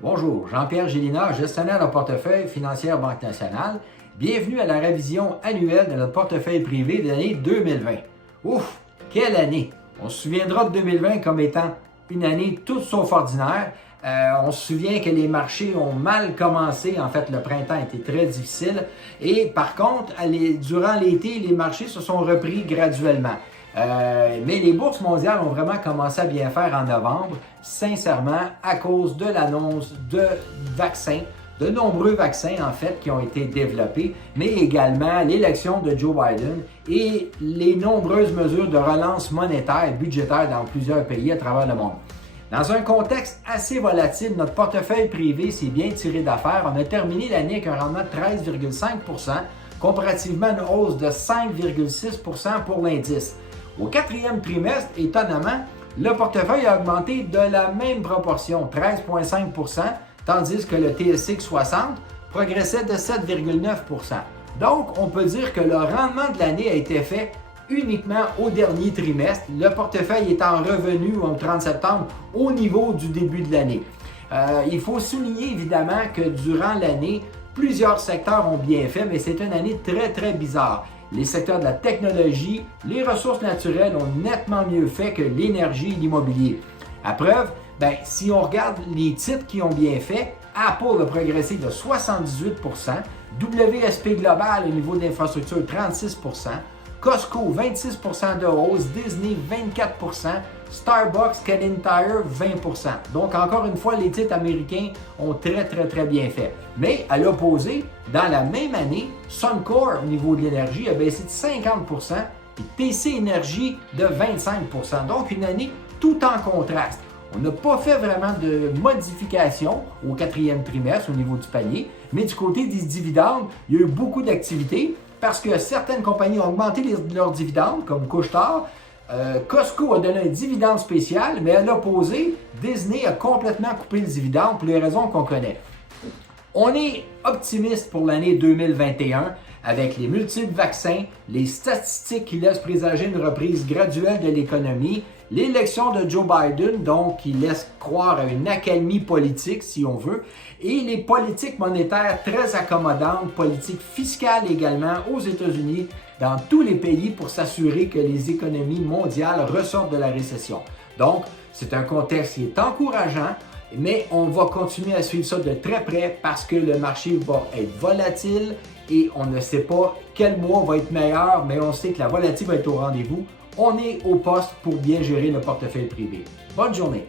Bonjour, Jean-Pierre Gélina, gestionnaire de portefeuille financière Banque Nationale. Bienvenue à la révision annuelle de notre portefeuille privé de l'année 2020. Ouf, quelle année! On se souviendra de 2020 comme étant une année toute sauf ordinaire. On se souvient que les marchés ont mal commencé. En fait, le printemps a été très difficile. Et par contre, durant l'été, les marchés se sont repris graduellement. Mais les bourses mondiales ont vraiment commencé à bien faire en novembre, sincèrement, à cause de l'annonce de vaccins, de nombreux vaccins en fait qui ont été développés, mais également l'élection de Joe Biden et les nombreuses mesures de relance monétaire et budgétaire dans plusieurs pays à travers le monde. Dans un contexte assez volatile, notre portefeuille privé s'est bien tiré d'affaire. On a terminé l'année avec un rendement de 13,5 %, comparativement à une hausse de 5,6 % pour l'indice. Au quatrième trimestre, étonnamment, le portefeuille a augmenté de la même proportion, 13,5 %, tandis que le TSX 60 progressait de 7,9 %. Donc, on peut dire que le rendement de l'année a été fait uniquement au dernier trimestre. Le portefeuille est en revenu au 30 septembre au niveau du début de l'année. Il faut souligner évidemment que durant l'année, plusieurs secteurs ont bien fait, mais c'est une année très bizarre. Les secteurs de la technologie, les ressources naturelles ont nettement mieux fait que l'énergie et l'immobilier. À preuve, si on regarde les titres qui ont bien fait, Apple a progressé de 78 %, WSP Global au niveau de l'infrastructure 36 %, Costco 26 % de hausse, Disney 24 %, Starbucks, Canadian Tire 20 %. Donc encore une fois, les titres américains ont très bien fait. Mais à l'opposé, dans la même année, Suncor au niveau de l'énergie a baissé de 50 % et TC Énergie de 25 %. Donc une année tout en contraste. On n'a pas fait vraiment de modification au quatrième trimestre au niveau du panier, mais du côté des dividendes, il y a eu beaucoup d'activités parce que certaines compagnies ont augmenté leurs dividendes, comme Couche-Tard. Costco a donné un dividende spécial, mais à l'opposé, Disney a complètement coupé le dividende pour les raisons qu'on connaît. On est optimiste pour l'année 2021 avec les multiples vaccins, les statistiques qui laissent présager une reprise graduelle de l'économie, l'élection de Joe Biden, donc qui laisse croire à une accalmie politique, si on veut, et les politiques monétaires très accommodantes, politiques fiscales également aux États-Unis, dans tous les pays pour s'assurer que les économies mondiales ressortent de la récession. Donc, c'est un contexte qui est encourageant, mais on va continuer à suivre ça de très près parce que le marché va être volatile et on ne sait pas quel mois va être meilleur, mais on sait que la volatilité va être au rendez-vous. On est au poste pour bien gérer le portefeuille privé. Bonne journée!